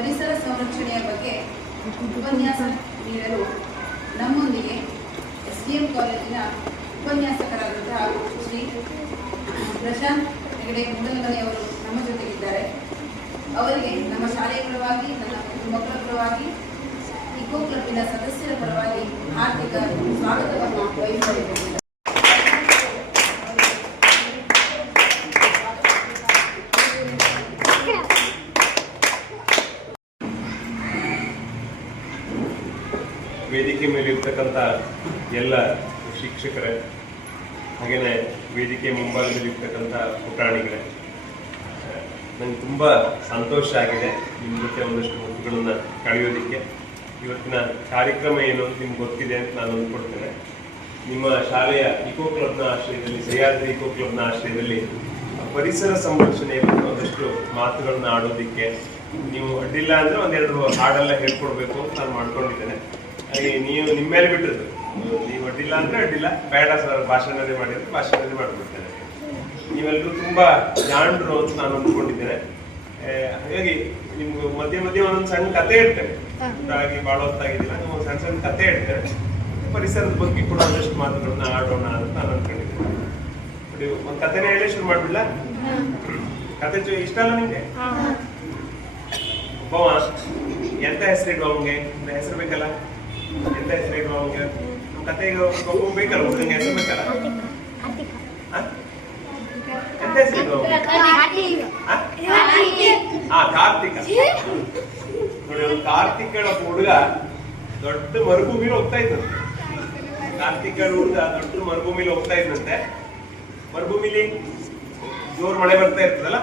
ಪರಿಸರ ಸಂರಕ್ಷಣೆಯ ಬಗ್ಗೆ ಉಪನ್ಯಾಸ ನೀಡಲು ನಮ್ಮೊಂದಿಗೆ SDM ಕಾಲೇಜಿನ ಉಪನ್ಯಾಸಕರಾದಂತಹ ಶ್ರೀ ಪ್ರಶಾಂತ್ ಹೆಗಡೆ ಮುಂಡಲಮನೆಯವರು ನಮ್ಮ ಜೊತೆಗಿದ್ದಾರೆ. ಅವರಿಗೆ ನಮ್ಮ ಶಾಲೆಯ ಪರವಾಗಿ, ನನ್ನ ಮಕ್ಕಳ ಪರವಾಗಿ, ಇಕೋ ಕ್ಲಬ್ಬಿನ ಸದಸ್ಯರ ಪರವಾಗಿ ಹಾರ್ದಿಕ ಸ್ವಾಗತವನ್ನು ವಹಿಸಿಕೊಂಡಿದ್ದೇವೆ. ವೇದಿಕೆ ಮೇಲೆ ಇರ್ತಕ್ಕಂಥ ಎಲ್ಲ ಶಿಕ್ಷಕರೇ, ಹಾಗೆಯೇ ವೇದಿಕೆ ಮುಂಭಾಗದಲ್ಲಿ ಇರ್ತಕ್ಕಂಥ ಪುಟಾಣಿಗಳೇ, ನನಗೆ ತುಂಬ ಸಂತೋಷ ಆಗಿದೆ ನಿಮ್ಮ ಜೊತೆ ಒಂದಷ್ಟು ಹೊತ್ತುಗಳನ್ನು ಕಳೆಯೋದಕ್ಕೆ. ಇವತ್ತಿನ ಕಾರ್ಯಕ್ರಮ ಏನು ಅಂತ ನಿಮ್ಗೆ ಗೊತ್ತಿದೆ ಅಂತ ನಾನು ಅಂದ್ಕೊಡ್ತೇನೆ. ನಿಮ್ಮ ಶಾಲೆಯ ಇಕೋ ಕ್ಲಬ್ನ ಆಶ್ರಯದಲ್ಲಿ, ಸಹ್ಯಾದ್ರಿ ಇಕೋ ಕ್ಲಬ್ನ ಆಶ್ರಯದಲ್ಲಿ ಪರಿಸರ ಸಂರಕ್ಷಣೆಯ ಒಂದಷ್ಟು ಮಾತುಗಳನ್ನ ಆಡೋದಕ್ಕೆ ನೀವು ಅಡ್ಡಿಲ್ಲ ಅಂದರೆ ಒಂದೆರಡು ಹಾಡೆಲ್ಲ ಹೇಳ್ಕೊಡ್ಬೇಕು ಅಂತ ನಾನು ಮಾಡ್ಕೊಂಡಿದ್ದೇನೆ. ಹಾಗೆ ನೀವು ನಿಮ್ಮ ಮೇಲೆ ಬಿಟ್ಟಿರೋದು, ನೀವು ಅಡ್ಡಿಲ್ಲ ಅಂದರೆ ಅಡ್ಡಿಲ್ಲ, ಬೇಡ ಸರ್ ಭಾಷಣನೇ ಮಾಡಿದ್ರೆ ಭಾಷಣನೇ ಮಾಡಿಬಿಡ್ತೇನೆ. ನೀವೆಲ್ಲರೂ ತುಂಬ ಜಾಣರು ಅಂತ ನಾನು ಅಂದ್ಕೊಂಡಿದ್ದೇನೆ. ಹಾಗಾಗಿ ನಿಮ್ಗೆ ಮಧ್ಯೆ ಮಧ್ಯೆ ಒಂದೊಂದು ಸಣ್ಣ ಕತೆ ಹೇಳ್ತೇನೆ. ಹಾಗಾಗಿ ಭಾಳ ಹೊತ್ತಾಗಿದ್ದಿಲ್ಲ, ನೀವು ಒಂದು ಸಣ್ಣ ಸಣ್ಣ ಕತೆ ಹೇಳ್ತೇನೆ. ಪರಿಸರದ ಬಗ್ಗೆ ಕೂಡ ಒಂದಷ್ಟು ಮಾತುಗಳನ್ನ ಆಡೋಣ ಅಂತ ನಾನು ಅಂದ್ಕೊಂಡಿದ್ದೇನೆ. ನೋಡಿ, ಒಂದು ಕತೆನೇ ಹೇಳಿ ಶುರು ಮಾಡ್ಬಿಡ್ಲ? ಕತೆ ಇಷ್ಟ ಅಲ್ಲ ನಿಮಗೆ? ಒಬ್ಬವ ಎಂತ ಹೆಸರಿಡುವ ಅವನಿಗೆ? ಹೆಸರು ಬೇಕಲ್ಲ, ಎಂತ ಹೆಸರು ಇಡುವ ಅವನಿಗೆ? ನಮ್ಮ ಕತೆಗೆ ಒಬ್ಬ ಬೇಕಲ್ಲ, ಹುಡುಗನಿಗೆ ಹೆಸರು ಬೇಕಲ್ಲ? ಎಂತ ಹೆಸರು ಇಡುವ ಕಾರ್ತಿಕ. ನೋಡಿ, ಒಂದು ಕಾರ್ತಿಕ್ ಹೇಳೋ ಹುಡುಗ ದೊಡ್ಡ ಮರುಭೂಮಿಲಿ ಹೋಗ್ತಾ ಇದ್ದಂತೆ. ಕಾರ್ತಿಕ್ ಹೇಳೋ ಹುಡುಗ ದೊಡ್ಡ ಮರುಭೂಮಿಲಿ ಹೋಗ್ತಾ ಇದ್ದಂತೆ. ಮರುಭೂಮಿಲಿ ಜೋರ್ ಮಳೆ ಬರ್ತಾ ಇರ್ತದಲ್ಲ,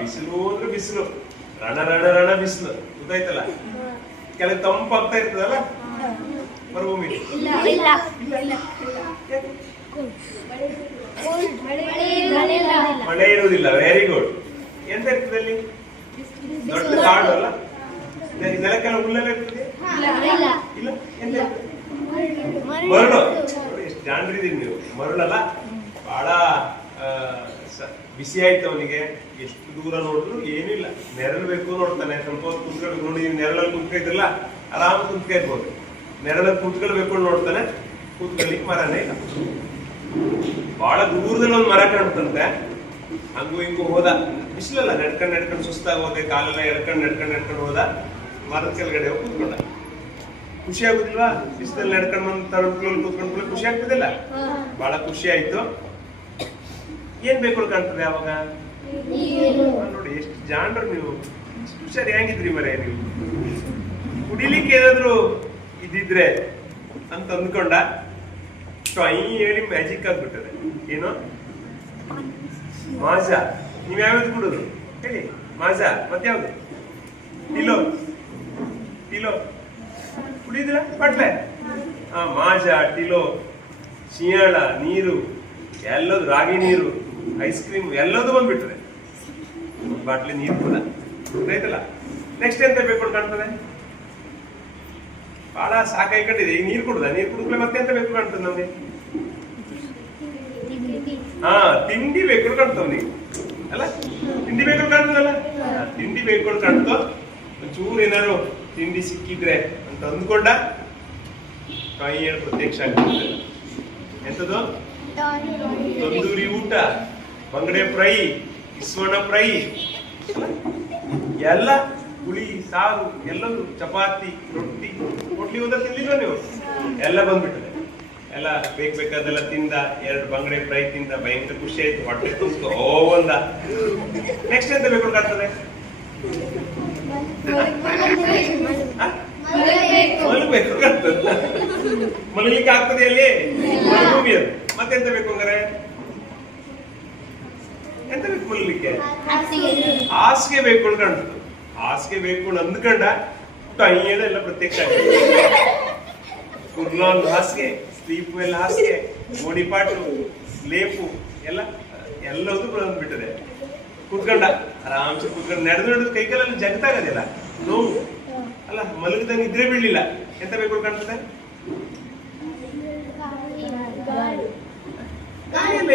ಬಿಸಿಲು ಅಂದ್ರೆ ಬಿಸಿಲು, ರಣ ರಣ ರಣ ಬಿಸಿಲು, ಗೊತ್ತಾಯ್ತಲ್ಲ. ಕೆಳಗೆ ತಂಪಾಗ್ತಾ ಇರ್ತದಲ್ಲ ಮರುಭೂಮಿಲಿ. ಮಳೆ ಇರುವುದಿಲ್ಲ. Very good. ಎಂತ ಇರ್ತದೆ ಅಲ್ಲಿ? ದೊಡ್ಡ ಕಾಡು ಅಲ್ಲ, ನೆಲಕ್ಕೆಲ್ಲ ಹುಲ್ಲೆಲ್ಲ ಇರ್ತದೆ? ಇಲ್ಲ. ಎಂತ ಮರಳು. ಎಷ್ಟು ಜಾಣ್ರಿದ್ದೀರಿ ನೀವು. ಮರಳಲ್ಲ, ಬಹಳ ಬಿಸಿ ಆಯ್ತು ಅವನಿಗೆ. ಎಷ್ಟು ದೂರ ನೋಡಿದ್ರು ಏನಿಲ್ಲ, ನೆರಳು ಬೇಕು ನೋಡ್ತಾನೆ. ಸ್ವಲ್ಪ ಹೊತ್ತು ಕುಂತ್ಕೊಂಡು ನೋಡಿ, ನೆರಳಲ್ಲಿ ಕುಂತ್ಕೊಯ್ತಿರಲ್ಲ, ಆರಾಮ ಕುಂತ್ಕೊಳ್ಬಹುದು. ನೆರಳಲ್ಲಿ ಕುಂತ್ಕೊಳ್ಬೇಕು ನೋಡ್ತಾನೆ, ಕೂತ್ಕೊಳ್ಳಿಕ್ಕೆ ಮರನೇ ಇಲ್ಲ. ಬಹಳ ದೂರದಲ್ಲಿ ಒಂದು ಮರ ಕಾಣ್ತಂತೆ. ಹಂಗೂ ಹಿಂಗೂ ಹೋದ, ಬಿಸಿಲಲ್ಲ, ನಡ್ಕೊಂಡು ಸುಸ್ತಾಗಿ ಹೋದೆ, ಕಾಲೆಲ್ಲ ನಡ್ಕೊಂಡು ಹೋದ. ಮರದ ಕೆಳಗಡೆ ಹೋಗಿ ಕೂತ್ಕೊಂಡ. ಖುಷಿ ಆಗುದಿಲ್ವಾ? ಬಿಸಿಲಲ್ಲಿ ನಡ್ಕೊಂಡು ಬಂದು ತರಬ್ಗಳಲ್ಲಿ ಕೂತ್ಕೊಂಡು ಖುಷಿ ಆಗ್ತದಿಲ್ಲ? ಬಹಳ ಖುಷಿ ಆಯ್ತು. ಏನ್ ಬೇಕು ಕಾಣ್ತದೆ ಅವಾಗ? ನೋಡಿ, ಎಷ್ಟು ಜಾಣ್ರು ನೀವು, ಹುಷಾರಿ ಹೆಂಗಿದ್ರಿ ಮರೆ ನೀವು. ಕುಡಿಲಿಕ್ಕೆ ಏನಾದ್ರು ಇದಿದ್ರೆ ಅಂತ ಅಂದ್ಕೊಂಡ, ಹೇಳಿ ಮ್ಯಾಜಿಕ್ ಆಗ್ಬಿಟ್ಟದೆ. ಏನು? ಮಾಜಾ. ನೀವ್ ಯಾವ್ದು ಕುಡುದು ಹೇಳಿ? ಮಾಜಾ. ಮತ್ತೆ ಯಾವ್ದು? ಟಿಲೋ ಕುಡಿದ್ರ? ಬಟ್ಲೆ. ಮಾಜಾ, ಟಿಲೋ, ಶಿಯಾಳ ನೀರು, ಎಲ್ಲದು, ರಾಗಿ ನೀರು, ಐಸ್ ಕ್ರೀಮ್ ಎಲ್ಲದೂ ಬಂದ್ಬಿಟ್ರೆ ಬಾಟ್ಲಿ ನೀರು ಕೂಡ ಆಯ್ತಲ್ಲ. ನೆಕ್ಸ್ಟ್ ಎಂತ ಬೇಕು ಕಾಣ್ತದೆ? ಬಹಳ ಸಾಕಾಯ್ಕೊಂಡಿದೆ. ಈಗ ನೀರು ಕುಡಿದ್ಮೇಲೆ ಮತ್ತೆ ಎಂತ ಬೇಕು ಕಾಣ್ತದೆ ನಮ್ಗೆ? ತಿಂಡಿ ಬೇಕು ಕಾಣ್ತವ್ ಅಲ್ಲ? ತಿಂಡಿ ಬೇಕು ಕಾಣ್ತದಲ್ಲ? ತಿಂಡಿ ಬೇಕು ಕಾಣ್ತೋ. ಒಂಚೂರು ಏನಾದ್ರು ತಿಂಡಿ ಸಿಕ್ಕಿದ್ರೆ ಅಂತ ಅಂದ್ಕೊಂಡ ಕೈ ಏನು ಪ್ರತ್ಯಕ್ಷ ಆಗ್ತದೆ. ಎಂತದು? ತಂದೂರಿ ಊಟ, ಬಂಗಡೆ ಫ್ರೈ, ಇಸ್ವಣ ಫ್ರೈ, ಎಲ್ಲ ಹುಳಿ ಸಾರು, ಎಲ್ಲದು, ಚಪಾತಿ, ರೊಟ್ಟಿ ಒಂದ ತಿಂದಿಲ್ಲ ನೀವು? ಎಲ್ಲ ಬಂದ್ಬಿಟ್ಟದೆ. ಎಲ್ಲ ಬೇಕಾದೆಲ್ಲ ತಿಂದ. 2 ಬಂಗಡೆ ಫ್ರೈ ತಿಂದ, ಭಯಂಕರ ಖುಷಿ ಆಯ್ತು, ಹೊಟ್ಟೆ ತುಂಬಿತು. ಒಂದ. ನೆಕ್ಸ್ಟ್ ಎಂತ ಬೇಕು ಕಾಣ್ತದೆ? ಮಲಗಬೇಕು ಕಾಣ್ತದೆ. ಮಲಗಲಿಕ್ಕೆ ಆಗ್ತದೆ ಅಲ್ಲಿ? ಮರುಭೂಮಿ ಅದು. ಮತ್ತೆಂತ ಬೇಕು ಹಂಗಾರೆ? ಎಂತ ಬೇಕು ಮಲಗಲಿಕ್ಕೆ? ಹಾಸಿಗೆ ಬೇಕು ಕಾಣ್ತದೆ. ಹಾಸಿಗೆ ಬೇಕು ಅಂದ್ಕೊಂಡ ಎಲ್ಲ ಪ್ರತ್ಯಕ್ಷ ಆಗ್ತದೆ. ಕುರ್ಲಾನ್ ಹಾಸಿಗೆ, ಸ್ಲೀಪ್ ವೆಲ್ ಹಾಸಿಗೆ, ಗೋಣಿಪಾಟು, ಲೇಪು ಎಲ್ಲದೂ ಬಂದ್ಬಿಟ್ಟದೆ. ಕುತ್ಕೊಂಡ ಆರಾಮ್ಸೆ ಕುತ್ಕೊಂಡು ನಡೆದು ಕೈಕಾಲಲ್ಲಿ ಜಗತ್ತಾಗದಿಲ್ಲ, ನೋವು ಅಲ್ಲ. ಮಲಗದಂಗೆ ಇದ್ರೆ ಬೀಳಲಿಲ್ಲ. ಎಂತ ಬೇಕು ಕಾಣ್ತದೆ?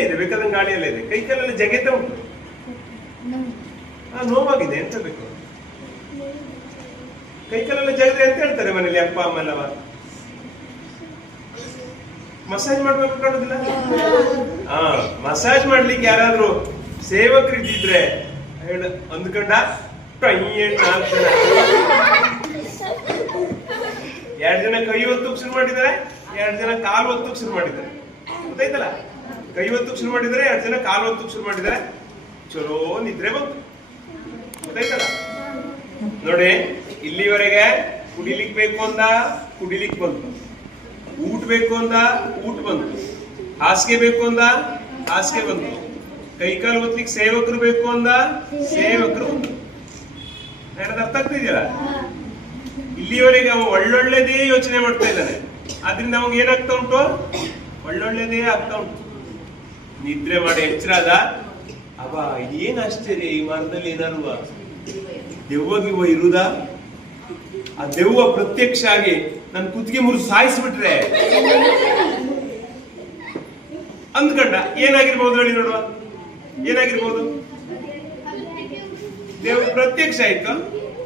ಇದೆ, ಬೇಕಾದಂಗೆ ಗಾಳಿ ಎಲ್ಲ ಇದೆ, ಕೈ ಕಾಲೆಲ್ಲ ಜಗೆತ ಉಂಟು, ನೋವಾಗಿದೆ, ಎಂತ ಬೇಕು? ಕೈ ಕಾಲೆಲ್ಲ ಜಗದ್ರೆ ಅಂತ ಹೇಳ್ತಾರೆ ಮನೇಲಿ ಅಪ್ಪ ಅಮ್ಮ ಎಲ್ಲವ. ಮಸಾಜ್ ಮಾಡ್ಬೇಕು ಕಾಣುದಿಲ್ಲ? ಮಸಾಜ್ ಮಾಡ್ಲಿಕ್ಕೆ ಯಾರಾದ್ರೂ ಸೇವಕರು ಇದ್ದಿದ್ರೆ ಹೇಳ ಅಂದ್ಕೊಂಡ 2 ಜನ ಕೈ ಒತ್ತಕ್ಕೆ ಶುರು ಮಾಡಿದ್ದಾರೆ, 2 ಜನ ಕಾಲು ಒತ್ತಕ್ಕೆ ಶುರು ಮಾಡಿದ್ದಾರೆ. ಗೊತ್ತಾಯ್ತಲ್ಲ? ಕೈ ಒತ್ತಕ್ಕೆ ಶುರು ಮಾಡಿದ್ದಾರೆ, 2 ಜನ ಕಾಲು ಒತ್ತಕ್ಕೆ ಶುರು ಮಾಡಿದ್ದಾರೆ. ಚಲೋ ನಿದ್ರೆ ಬಂತು. ಗೊತ್ತಾಯ್ತಲ್ಲ? ನೋಡಿ, ಇಲ್ಲಿವರೆಗೆ ಕುಡಿಲಿಕ್ಕೆ ಬೇಕು ಅಂದ ಕುಡಿಲಿಕ್ಕೆ ಬಂತು, ಊಟ ಬೇಕು ಅಂದ ಊಟ ಬಂತು, ಹಾಸಿಗೆ ಬೇಕು ಅಂದ ಹಾಸಿಗೆ ಬಂತು, ಕೈಕಾಲು ಒತ್ತಲಿಕ್ಕೆ ಸೇವಕರು ಬೇಕು ಅಂದ ಸೇವಕರು ಬಂತು. ನನಗೆ ಅರ್ಥ ಆಗ್ತಿದೆಯಲ್ಲ? ಇಲ್ಲಿವರೆಗೆ ಅವ ಒಳ್ಳೊಳ್ಳೆದೇ ಯೋಚನೆ ಮಾಡ್ತಾ ಇದ್ದಾನೆ, ಆದ್ರಿಂದ ಅವಾಗ ಏನಾಗ್ತಾ ಉಂಟು? ಒಳ್ಳೊಳ್ಳೆದೇ ಆಗ್ತಾ ಉಂಟು. ನಿದ್ರೆ ಮಾಡಿ ಎಚ್ಚರಾದ ಅವ ಏನ್ ಆಶ್ಚರ್ಯ, ಈ ಮರದಲ್ಲಿ ಏನಾರುವ ದೆವ್ವ ಇರುವುದಾ? ಆ ದೆವ್ವ ಪ್ರತ್ಯಕ್ಷ ಆಗಿ ನನ್ ಕುತ್ತಿಗೆ ಮುರಿದು ಸಾಯಿಸ್ಬಿಟ್ರೆ ಅಂದ್ಕೊಂಡ ಏನಾಗಿರ್ಬೋದು ಹೇಳಿ ನೋಡುವ, ಏನಾಗಿರ್ಬೋದು? ದೇವ್ರ ಪ್ರತ್ಯಕ್ಷ ಆಯ್ತು,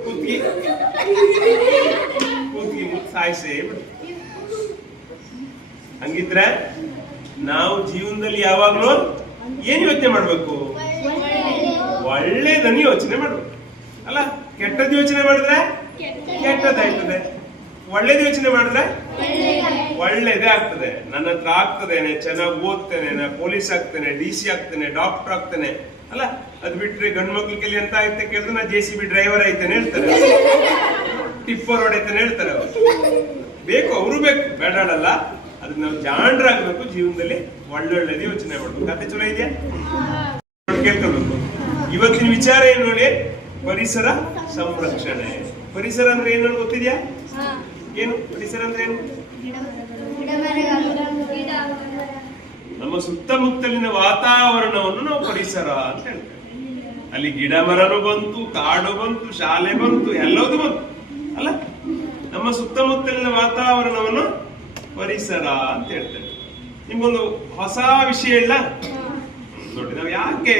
ಕುತ್ತಿಗೆ ಮುರಿದು ಸಾಯಿಸೇ ಬಿಡು. ಹಂಗಿದ್ರೆ ನಾವು ಜೀವನದಲ್ಲಿ ಯಾವಾಗ್ಲೂ ಏನ್ ಯೋಚನೆ ಮಾಡ್ಬೇಕು? ಒಳ್ಳೆದನ್ನ ಯೋಚನೆ ಮಾಡ್ಬೇಕು ಅಲ್ಲ? ಕೆಟ್ಟದ್ದು ಯೋಚನೆ ಮಾಡಿದ್ರೆ ಕೆಟ್ಟದಾಯ್ತದೆ, ಒಳ್ಳೇದು ಯೋಚನೆ ಮಾಡಿದ್ರೆ ಒಳ್ಳೇದೇ ಆಗ್ತದೆ. ನನ್ನ ಹತ್ರ ಆಗ್ತದೇನೆ, ಚೆನ್ನಾಗಿ ಓದ್ತೇನೆ, ನಾ ಪೊಲೀಸ್ ಆಗ್ತೇನೆ, DC ಆಗ್ತೇನೆ, ಡಾಕ್ಟರ್ ಆಗ್ತೇನೆ ಅಲ್ಲ? ಅದ್ ಬಿಟ್ರೆ ಗಂಡು ಮಕ್ಳು ಕೆಲಿ ಅಂತ ಆಯ್ತು ಕೇಳಿದ್ರೆ ನಾ JCB ಡ್ರೈವರ್ ಆಯ್ತೇನೆ ಹೇಳ್ತಾರೆ, ಟಿಪ್ಪರ್ ಹೊಡೈತೇನೆ ಹೇಳ್ತಾರೆ. ಬೇಕು, ಅವರು ಬೇಕು, ಬೇಡಾಡಲ್ಲ. ಅದಕ್ಕೆ ನಾವು ಜಾಣರಾಗ್ಬೇಕು, ಜೀವನದಲ್ಲಿ ಒಳ್ಳೊಳ್ಳೆದು ಯೋಚನೆ ಮಾಡ್ಬೇಕು. ಕತೆ ಚಲೋ ಇದೆಯಾ? ಕೇಳ್ಕೊಳ್ಬೇಕು. ಇವತ್ತಿನ ವಿಚಾರ ಏನು ನೋಡಿ? ಪರಿಸರ ಸಂರಕ್ಷಣೆ. ಪರಿಸರ ಅಂದ್ರೆ ಏನು ಗೊತ್ತಿದ್ಯಾ? ಏನು ಪರಿಸರ ಅಂದ್ರೆ ಏನು? ನಮ್ಮ ಸುತ್ತಮುತ್ತಲಿನ ವಾತಾವರಣವನ್ನು ನಾವು ಪರಿಸರ ಅಂತ ಹೇಳ್ತೇವೆ. ಅಲ್ಲಿ ಗಿಡ ಮರನು ಬಂತು, ಕಾಡು ಬಂತು, ಶಾಲೆ ಬಂತು, ಎಲ್ಲವೂ ಬಂತು ಅಲ್ಲ? ನಮ್ಮ ಸುತ್ತಮುತ್ತಲಿನ ವಾತಾವರಣವನ್ನು ಪರಿಸರ ಅಂತ ಹೇಳ್ತೇವೆ. ನಿಮ್ಗೊಂದು ಹೊಸ ವಿಷಯ ಇಲ್ಲ ನೋಡಿ, ನಾವು ಯಾಕೆ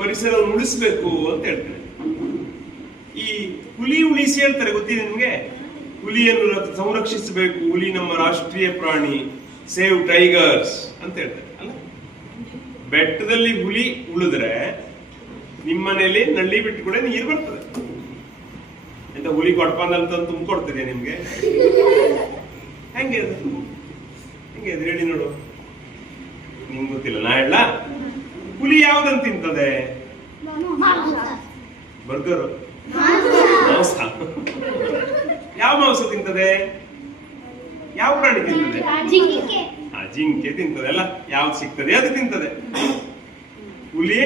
ಪರಿಸರವನ್ನು ಉಳಿಸ್ಬೇಕು ಅಂತ ಹೇಳ್ತೇವೆ. ಈ ಹುಲಿ ಉಳಿಸಿ ಹೇಳ್ತಾರೆ, ಗೊತ್ತಿದೆ ನಿಮ್ಗೆ? ಹುಲಿಯನ್ನು ಸಂರಕ್ಷಿಸಬೇಕು, ಹುಲಿ ನಮ್ಮ ರಾಷ್ಟ್ರೀಯ ಪ್ರಾಣಿ, ಸೇವ್ ಟೈಗರ್ಸ್ ಅಂತ ಹೇಳ್ತಾರೆ ಅಲ್ಲ? ಬೆಟ್ಟದಲ್ಲಿ ಹುಲಿ ಉಳಿದ್ರೆ ನಿಮ್ಮನೇಲಿ ನಳ್ಳಿ ಬಿಟ್ಟು ಕೂಡ ನೀರು ಬರ್ತದೆ. ಎಂತ ಹುಲಿ ಕೊಡ್ಪಾಂದಂತ ತುಂಬಿಕೊಡ್ತಿದೆ ನಿಮ್ಗೆ? ಹೆಂಗೆ ಅದು? ಹೆಂಗೆ ಅದು ಹೇಳಿ ನೋಡು. ನಿಮ್ಗೆ ಗೊತ್ತಿಲ್ಲ, ನಾ ಹೇಳ. ಹುಲಿ ಯಾವ್ದಂತ ತಿಂತದೆ? ಬರ್ಗರು, ಮಾಂಸ. ಯಾವ ಮಾಂಸ ತಿಂತದೆ? ಯಾವ ಪ್ರಾಣಿ ತಿಂತದೆ? ಜಿಂಕೆ ತಿಂತದೆ ಅಲ್ಲ? ಯಾವ್ದು ಸಿಗ್ತದೆ ಅದು ತಿಂತದೆ. ಹುಲಿ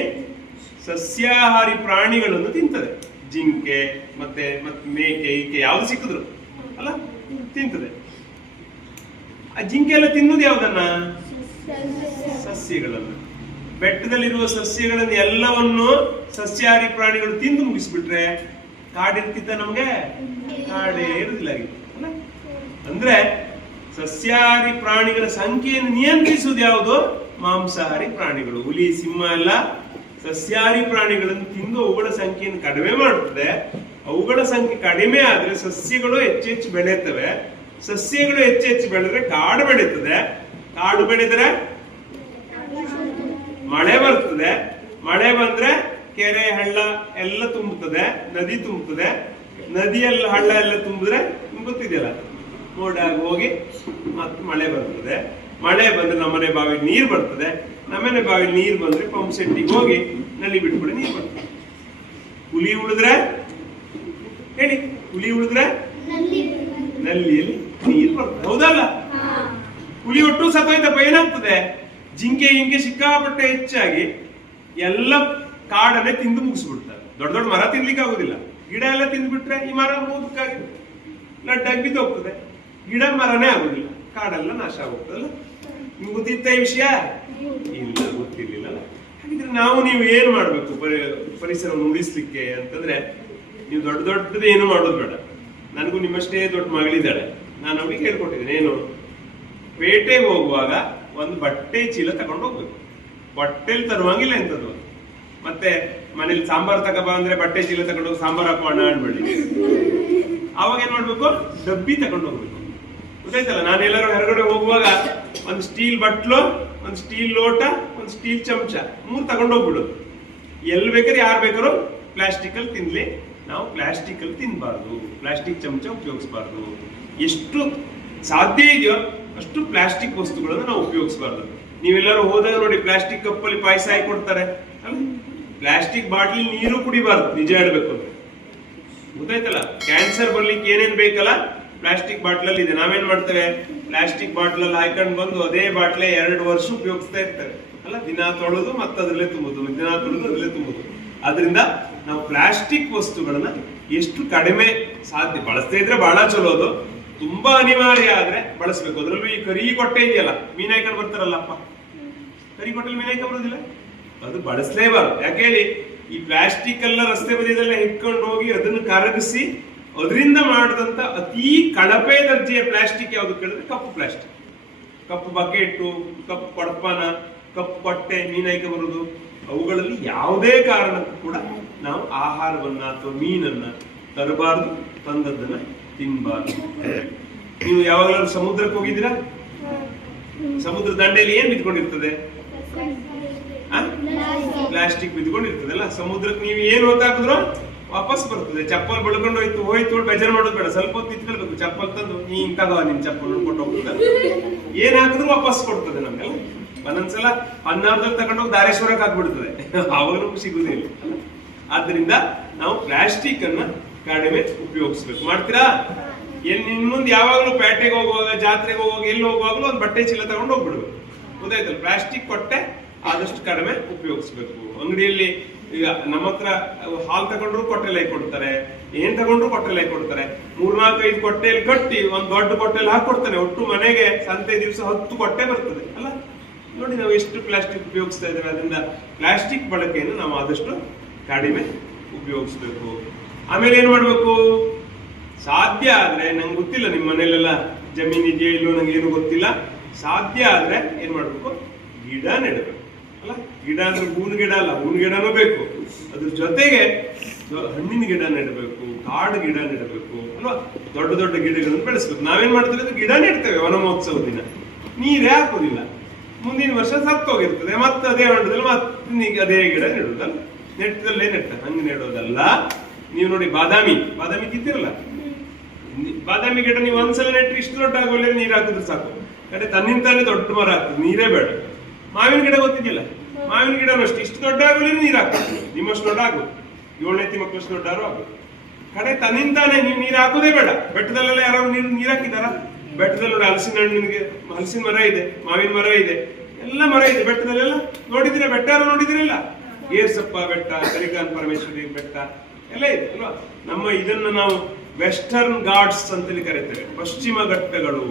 ಸಸ್ಯಾಹಾರಿ ಪ್ರಾಣಿಗಳನ್ನು ತಿಂತದೆ. ಜಿಂಕೆ ಮತ್ತೆ ಮೇಕೆ, ಈಕೆ ಯಾವ್ದು ಸಿಕ್ಕಿದ್ರು ಅಲ್ಲ ತಿಂತದೆ. ಆ ಜಿಂಕೆ ಎಲ್ಲ ತಿನ್ನುವುದು ಯಾವ್ದನ್ನ? ಸಸ್ಯಗಳನ್ನು. ಬೆಟ್ಟದಲ್ಲಿರುವ ಸಸ್ಯಗಳನ್ನು ಎಲ್ಲವನ್ನು ಸಸ್ಯಾಹಾರಿ ಪ್ರಾಣಿಗಳು ತಿಂದು ಮುಗಿಸ್ಬಿಟ್ರೆ ಕಾಡಿರ್ತಿದ್ದ ನಮ್ಗೆ? ಕಾಡೇ ಇರುದಿಲ್ಲ ಅಲ್ಲ? ಅಂದ್ರೆ ಸಸ್ಯಾಹಾರಿ ಪ್ರಾಣಿಗಳ ಸಂಖ್ಯೆಯನ್ನು ನಿಯಂತ್ರಿಸುವುದು ಯಾವುದು? ಮಾಂಸಾಹಾರಿ ಪ್ರಾಣಿಗಳು. ಹುಲಿ, ಸಿಂಹ ಎಲ್ಲ ಸಸ್ಯಾಹಾರಿ ಪ್ರಾಣಿಗಳನ್ನು ತಿಂದು ಅವುಗಳ ಸಂಖ್ಯೆಯನ್ನು ಕಡಿಮೆ ಮಾಡುತ್ತದೆ. ಅವುಗಳ ಸಂಖ್ಯೆ ಕಡಿಮೆ ಆದ್ರೆ ಸಸ್ಯಗಳು ಹೆಚ್ಚೆಚ್ಚು ಬೆಳೆಯುತ್ತವೆ. ಸಸ್ಯಗಳು ಹೆಚ್ಚೆಚ್ಚು ಬೆಳೆದ್ರೆ ಕಾಡು ಬೆಳೀತದೆ. ಕಾಡು ಬೆಳೆದ್ರೆ ಮಳೆ ಬರ್ತದೆ. ಮಳೆ ಬಂದ್ರೆ ಕೆರೆ, ಹಳ್ಳ ಎಲ್ಲ ತುಂಬುತ್ತದೆ, ನದಿ ತುಂಬುತ್ತದೆ. ನದಿಯಲ್ಲ ಹಳ್ಳ ಎಲ್ಲ ತುಂಬಿದ್ರೆ ಗೊತ್ತಿದೆಯಲ್ಲ, ಮೋಡಾಗಿ ಹೋಗಿ ಮತ್ತೆ ಮಳೆ ಬರ್ತದೆ. ಮಳೆ ಬಂದ್ರೆ ನಮ್ಮನೆ ಬಾವಿ ನೀರು ಬರ್ತದೆ. ನಮ್ಮನೆ ಬಾವಿ ನೀರು ಬಂದ್ರೆ ಪಂಪ್ ಸೆಟ್ಟಿಗೆ ಹೋಗಿ ನಲ್ಲಿ ಬಿಟ್ಬಿಡಿ ನೀರು ಬರ್ತದೆ. ಹುಲಿ ಉಳಿದ್ರೆ ಹೇಳಿ, ಹುಲಿ ಉಳಿದ್ರೆ ನಲ್ಲಿಯಲ್ಲಿ ನೀರು ಬರ್ತದೆ, ಹೌದಲ್ಲ? ಹುಲಿ ಒಟ್ಟು ಸತ್ತೋಯ್ತಪ್ಪ, ಏನಾಗ್ತದೆ? ಜಿಂಕೆ ಸಿಕ್ಕಾಪಟ್ಟೆ ಹೆಚ್ಚಾಗಿ ಎಲ್ಲ ಕಾಡನ್ನೇ ತಿಂದು ಮುಗಿಸ್ಬಿಡ್ತಾರೆ. ದೊಡ್ಡ ದೊಡ್ಡ ಮರ ತಿನ್ಲಿಕ್ಕೆ ಆಗುದಿಲ್ಲ. ಗಿಡ ಎಲ್ಲ ತಿಂದ್ಬಿಟ್ರೆ ಈ ಮರ ಮೂದಕ್ಕಾಗಿ ಲಡ್ಡಾಗಿ ಬಿದ್ದು ಹೋಗ್ತದೆ. ಗಿಡ ಮರನೇ ಆಗುದಿಲ್ಲ, ಕಾಡೆಲ್ಲ ನಾಶ ಆಗೋಗ್ತದಲ್ಲ. ನಿಮ್ಗೆ ಗೊತ್ತಿತ್ತ ಈ ವಿಷಯ? ಇಲ್ಲ, ಗೊತ್ತಿರ್ಲಿಲ್ಲ. ಹಾಗಿದ್ರೆ ನೀವು ಏನು ಮಾಡ್ಬೇಕು ಪರಿಸರವನ್ನು ಉಳಿಸ್ಲಿಕ್ಕೆ ಅಂತಂದ್ರೆ, ನೀವು ದೊಡ್ಡದು ಏನು ಮಾಡೋದು ಬೇಡ. ನನಗೂ ನಿಮ್ಮಷ್ಟೇ ದೊಡ್ಡ ಮಗಳಿದ್ದಾಳೆ. ನಾನು ಅವಳಿಗೆ ಹೇಳ್ಕೊಟ್ಟಿದ್ದೀನಿ, ಏನು ಪೇಟೆಗೆ ಹೋಗುವಾಗ ಒಂದು ಬಟ್ಟೆ ಚೀಲ ತಗೊಂಡು ಹೋಗ್ಬೇಕು. ಹೊಟ್ಟೆಲಿ ತರುವಂಗಿಲ್ಲ ಎಂತದ್ದು. ಮತ್ತೆ ಮನೇಲಿ ಸಾಂಬಾರ್ ತಗೋಬ ಅಂದ್ರೆ ಬಟ್ಟೆ ಚೀಲ ತಗೊಂಡು ಸಾಂಬಾರ್ ಹಾಕೋಣ ಅನ್ಬೇಡಿ. ಅವಾಗ ಏನ್ ಮಾಡ್ಬೇಕು, ಡಬ್ಬಿ ತಗೊಂಡು ಹೋಗ್ಬೇಕು. ಗೊತ್ತಾಯ್ತಲ್ಲ, ನಾನು ಎಲ್ಲರೂ ಹೊರಗಡೆ ಹೋಗುವಾಗ ಒಂದು ಸ್ಟೀಲ್ ಬಟ್ಲು, ಒಂದು ಸ್ಟೀಲ್ ಲೋಟ, ಒಂದು ಸ್ಟೀಲ್ ಚಮಚ 3 ತಗೊಂಡೋಗ್ಬಿಡು. ಎಲ್ಲಿ ಬೇಕಾದ್ರೆ ಯಾರು ಬೇಕಾದ್ರು ಪ್ಲಾಸ್ಟಿಕ್ ಅಲ್ಲಿ ತಿನ್ಲಿ, ನಾವು ಪ್ಲಾಸ್ಟಿಕ್ ಅಲ್ಲಿ ತಿನ್ಬಾರ್ದು, ಪ್ಲಾಸ್ಟಿಕ್ ಚಮಚ ಉಪಯೋಗಿಸಬಾರ್ದು. ಎಷ್ಟು ಸಾಧ್ಯ ಇದೆಯೋ ಅಷ್ಟು ಪ್ಲಾಸ್ಟಿಕ್ ವಸ್ತುಗಳನ್ನು ನಾವು ಉಪಯೋಗಿಸಬಾರ್ದು. ನೀವೆಲ್ಲರೂ ಹೋದಾಗ ನೋಡಿ, ಪ್ಲಾಸ್ಟಿಕ್ ಕಪ್ಪಲ್ಲಿ ಪಾಯಸ ಹಾಕಿ ಕೊಡ್ತಾರೆ ಅಲ್ಲ, ಪ್ಲಾಸ್ಟಿಕ್ ಬಾಟ್ಲಿ ನೀರು ಕುಡಿಬಾರ್ದು, ನಿಜ ಹೇಳ್ಬೇಕು ಅಂದ್ರೆ. ಗೊತ್ತಾಯ್ತಲ್ಲ, ಕ್ಯಾನ್ಸರ್ ಬರ್ಲಿಕ್ಕೆ ಏನೇನ್ ಬೇಕಲ್ಲ ಪ್ಲಾಸ್ಟಿಕ್ ಬಾಟ್ಲಲ್ಲಿ ಇದೆ. ನಾವೇನ್ ಮಾಡ್ತೇವೆ, ಪ್ಲಾಸ್ಟಿಕ್ ಬಾಟ್ಲಲ್ಲಿ ಹಾಕೊಂಡು ಬಂದು ಅದೇ ಬಾಟ್ಲೆ 2 ವರ್ಷ ಉಪಯೋಗಿಸ್ತಾ ಇರ್ತೇವೆ ಅಲ್ಲ, ದಿನ ತೊಳೆದು ಮತ್ತೆ ಅದ್ರಲ್ಲೇ ತುಂಬುದು, ದಿನ ತೊಳೆದು ಅದ್ರಲ್ಲೇ ತುಂಬುದು. ಅದರಿಂದ ನಾವು ಪ್ಲಾಸ್ಟಿಕ್ ವಸ್ತುಗಳನ್ನ ಎಷ್ಟು ಕಡಿಮೆ ಸಾಧ್ಯ ಬಳಸ್ತಾ ಇದ್ರೆ ಬಹಳ ಚಲೋ. ಅದು ತುಂಬಾ ಅನಿವಾರ್ಯ ಆದ್ರೆ ಬಳಸ್ಬೇಕು. ಅದ್ರಲ್ಲೂ ಈ ಕರಿ ಕೊಟ್ಟೆ ಇದೆಯಲ್ಲ, ಮೀನ್ ಹಾಕೊಂಡು ಬರ್ತಾರಲ್ಲಪ್ಪ, ಕರಿ ಕೊಟ್ಟಲ್ಲಿ ಮೀನ್ ಹಾಕೊಂಡು ಬರೋದಿಲ್ಲ, ಅದು ಬಳಸಲೇಬಾರ್ದು. ಯಾಕೆ ಹೇಳಿ, ಈ ಪ್ಲಾಸ್ಟಿಕ್ ಎಲ್ಲ ರಸ್ತೆ ಬದಿಯದೆಲ್ಲ ಇಟ್ಕೊಂಡು ಹೋಗಿ ಅದನ್ನು ಕರಗಿಸಿ ಅದರಿಂದ ಮಾಡಿದಂತ ಅತಿ ಕಳಪೆ ದರ್ಜೆಯ ಪ್ಲಾಸ್ಟಿಕ್ ಯಾವ್ದು ಕೇಳಿದ್ರೆ ಕಪ್ಪು ಪ್ಲಾಸ್ಟಿಕ್. ಕಪ್ಪು ಬಕೆಟ್ಟು, ಕಪ್ಪು ಕೊಡಪಾನ, ಕಪ್ಪು ಕೊಟ್ಟೆ, ಮೀನ್ ಹಾಕಿ ಬರುದು, ಅವುಗಳಲ್ಲಿ ಯಾವುದೇ ಕಾರಣಕ್ಕೂ ಕೂಡ ನಾವು ಆಹಾರವನ್ನ ಅಥವಾ ಮೀನನ್ನ ತರಬಾರ್ದು, ತಂದದ್ದನ್ನ ತಿನ್ಬಾರ್ದು. ನೀವು ಯಾವಾಗಲೂ ಸಮುದ್ರಕ್ಕೆ ಹೋಗಿದ್ದೀರಾ? ಸಮುದ್ರ ದಂಡೆಯಲ್ಲಿ ಏನ್ ಬಿದ್ಕೊಂಡಿರ್ತದೆ? ಪ್ಲಾಸ್ಟಿಕ್ ಬಿದ್ಕೊಂಡಿರ್ತದೆ ಅಲ್ಲ. ಸಮುದ್ರಕ್ಕೆ ನೀವು ಏನ್ ಹೊತ್ತಾಕಿದ್ರು ವಾಪಸ್ ಬರ್ತದೆ. ಚಪ್ಪಲ್ ಬೆಳ್ಕೊಂಡು ಹೋಯ್ತು ಬೇಜಾರು ಮಾಡೋದು ಬೇಡ, ಸ್ವಲ್ಪ ಹೊತ್ತು ನಿಂತ್ಕೊಳ್ಬೇಕು. ಚಪ್ಪಲ್ ತಂದು ನೀ ಇಂತಾಗ ನಿನ್ ಚಪ್ಪಲ್ ನೋಡ್ಕೊಂಡು ಹೋಗ್ತದೆ, ಏನ್ ಹಾಕಿದ್ರು ವಾಪಸ್ ಕೊಡ್ತದೆ ನಮ್ಗೆಲ್ಲ. ಒಂದೊಂದ್ಸಲ ಹನ್ನಾರ್ದಲ್ಲಿ ತಗೊಂಡೋಗಿ ದಾರೇಶ್ವರಕ್ಕೆ ಹಾಕ್ಬಿಡ್ತದೆ, ಅವಾಗೂ ಸಿಗುದಿಲ್ಲ. ಆದ್ರಿಂದ ನಾವು ಪ್ಲಾಸ್ಟಿಕ್ ಅನ್ನ ಕಡಿಮೆ ಉಪಯೋಗಿಸ್ಬೇಕು. ಮಾಡ್ತೀರಾ? ಎಲ್ಲಿ ನಿನ್ ಮುಂದೆ ಯಾವಾಗ್ಲೂ ಪೇಟೆಗೆ ಹೋಗುವಾಗ, ಜಾತ್ರೆಗೆ ಹೋಗುವಾಗ, ಎಲ್ಲಿ ಹೋಗುವಾಗ್ಲೂ ಒಂದು ಬಟ್ಟೆ ಚೀಲ ತಗೊಂಡು ಹೋಗ್ಬಿಡ್ಬೇಕು. ಗೊತ್ತಾಯ್ತಲ್ಲ, ಪ್ಲಾಸ್ಟಿಕ್ ಕೊಟ್ಟೆ ಆದಷ್ಟು ಕಡಿಮೆ ಉಪಯೋಗಿಸ್ಬೇಕು. ಅಂಗಡಿಯಲ್ಲಿ ಈಗ ನಮ್ಮ ಹತ್ರ ಹಾಲ್ ತಗೊಂಡ್ರು ಕೊಟ್ಟೆಲೆ ಕೊಡ್ತಾರೆ, ಏನ್ ತಗೊಂಡ್ರು ಕೊಟ್ಟೆಲೆ ಕೊಡ್ತಾರೆ. 3-4-5 ಕೊಟ್ಟೆಯಲ್ಲಿ ಕಟ್ಟಿ ಒಂದ್ ದೊಡ್ಡ ಕೊಟ್ಟೆಲಿ ಹಾಕೊಡ್ತಾನೆ. ಒಟ್ಟು ಮನೆಗೆ ಸಂತೆ ದಿವಸ 10 ಕೊಟ್ಟೆ ಬರ್ತದೆ ಅಲ್ಲ. ನೋಡಿ ನಾವು ಎಷ್ಟು ಪ್ಲಾಸ್ಟಿಕ್ ಉಪಯೋಗಿಸ್ತಾ ಇದ್ದೇವೆ. ಅದರಿಂದ ಪ್ಲಾಸ್ಟಿಕ್ ಬಳಕೆಯನ್ನು ನಾವು ಆದಷ್ಟು ಕಡಿಮೆ ಉಪಯೋಗಿಸ್ಬೇಕು. ಆಮೇಲೆ ಏನ್ ಮಾಡ್ಬೇಕು, ಸಾಧ್ಯ ಆದ್ರೆ, ನಂಗೆ ಗೊತ್ತಿಲ್ಲ ನಿಮ್ಮ ಮನೇಲೆಲ್ಲ ಜಮೀನ್ ಇದೆಯೋ ಇಲ್ಲೋ, ನಂಗೆ ಏನು ಗೊತ್ತಿಲ್ಲ. ಸಾಧ್ಯ ಆದ್ರೆ ಏನ್ ಮಾಡ್ಬೇಕು, ಗಿಡ ನೆಡಬೇಕು ಅಲ್ಲ. ಗಿಡ ಅಂದ್ರೆ ಹೂವಿನ ಗಿಡ ಅಲ್ಲ, ಹೂವಿನ ಗಿಡನೂ ಬೇಕು. ಅದ್ರ ಜೊತೆಗೆ ಹಣ್ಣಿನ ಗಿಡ ನೆಡಬೇಕು, ಕಾಡು ಗಿಡ ನೆಡಬೇಕು ಅಲ್ವಾ. ದೊಡ್ಡ ದೊಡ್ಡ ಗಿಡಗಳನ್ನು ಬೆಳೆಸ್ಬೇಕು. ನಾವೇನ್ ಮಾಡ್ತೇವೆ ಅಂದ್ರೆ ಗಿಡ ನೆಡ್ತೇವೆ ವನ ಮಹೋತ್ಸವ ದಿನ, ನೀರೇ ಹಾಕೋದಿಲ್ಲ. ಮುಂದಿನ ವರ್ಷ ಸತ್ತೋಗಿರ್ತದೆ, ಮತ್ತೆ ಅದೇ ಹೊಂಡದಲ್ಲಿ ಮತ್ತೆ ಅದೇ ಗಿಡ ನೆಡುದಲ್ಲ. ನೆಟ್ಟದಲ್ಲೇ ನೆಟ್ಟ, ಹಂಗೆ ನೆಡೋದಲ್ಲ. ನೀವು ನೋಡಿ ಬಾದಾಮಿ ತಿಂತಿರಲ್ಲ, ಬಾದಾಮಿ ಗಿಡ ನೀವು ಒಂದ್ಸಲ ನೆಟ್ಟರೆ ಇಷ್ಟು ದೊಡ್ಡ ಆಗೋಲ್ಲ, ನೀರ್ ಹಾಕಿದ್ರೆ ಸಾಕು, ಕಡೆ ತನ್ನಿಂತಾನೆ ದೊಡ್ಡ ಮರ ಆಗ್ತದೆ, ನೀರೇ ಬೇಡ. ಮಾವಿನ ಗಿಡ ಗೊತ್ತಿದ್ದಿಲ್ಲ, ಮಾವಿನ ಗಿಡನೂ ಅಷ್ಟು ಇಷ್ಟು ದೊಡ್ಡ ಆಗೋಲ್ಲ, ನೀರ್ ಹಾಕ್ತದೆ, ನಿಮ್ಮಷ್ಟು ದೊಡ್ಡ ಆಗು, 7ನೇ ಮಕ್ಕಳಷ್ಟು ದೊಡ್ಡಾರು ಆಗು. ಕಡೆ ತನ್ನಿಂತಾನೆ ನೀವು ನೀರ್ ಹಾಕೋದೇ ಬೇಡ. ಬೆಟ್ಟದಲ್ಲೆಲ್ಲ ಯಾರು ನೀರ್ ಹಾಕಿದಾರ? ಬೆಟ್ಟದಲ್ಲಿ ನೋಡಿ ಹಲಸಿನ ಮರ ಇದೆ, ಮಾವಿನ ಮರ ಇದೆ, ಎಲ್ಲ ಮರ ಇದೆ ಬೆಟ್ಟದಲ್ಲೆಲ್ಲ. ನೋಡಿದ್ರೆ ಬೆಟ್ಟ ನೋಡಿದಿರಲ್ಲ, ಗೇರ್ಸಪ್ಪ ಬೆಟ್ಟ, ಕರಿಕಾನ್ ಪರಮೇಶ್ವರಿ ಬೆಟ್ಟ ಎಲ್ಲ ಇದೆ ಅಲ್ವಾ. ನಮ್ಮ ಇದನ್ನ ನಾವು ವೆಸ್ಟರ್ನ್ ಘಾಟ್ಸ್ ಅಂತೇಳಿ ಕರೀತೇವೆ. ಪಶ್ಚಿಮ ಘಟ್ಟಗಳು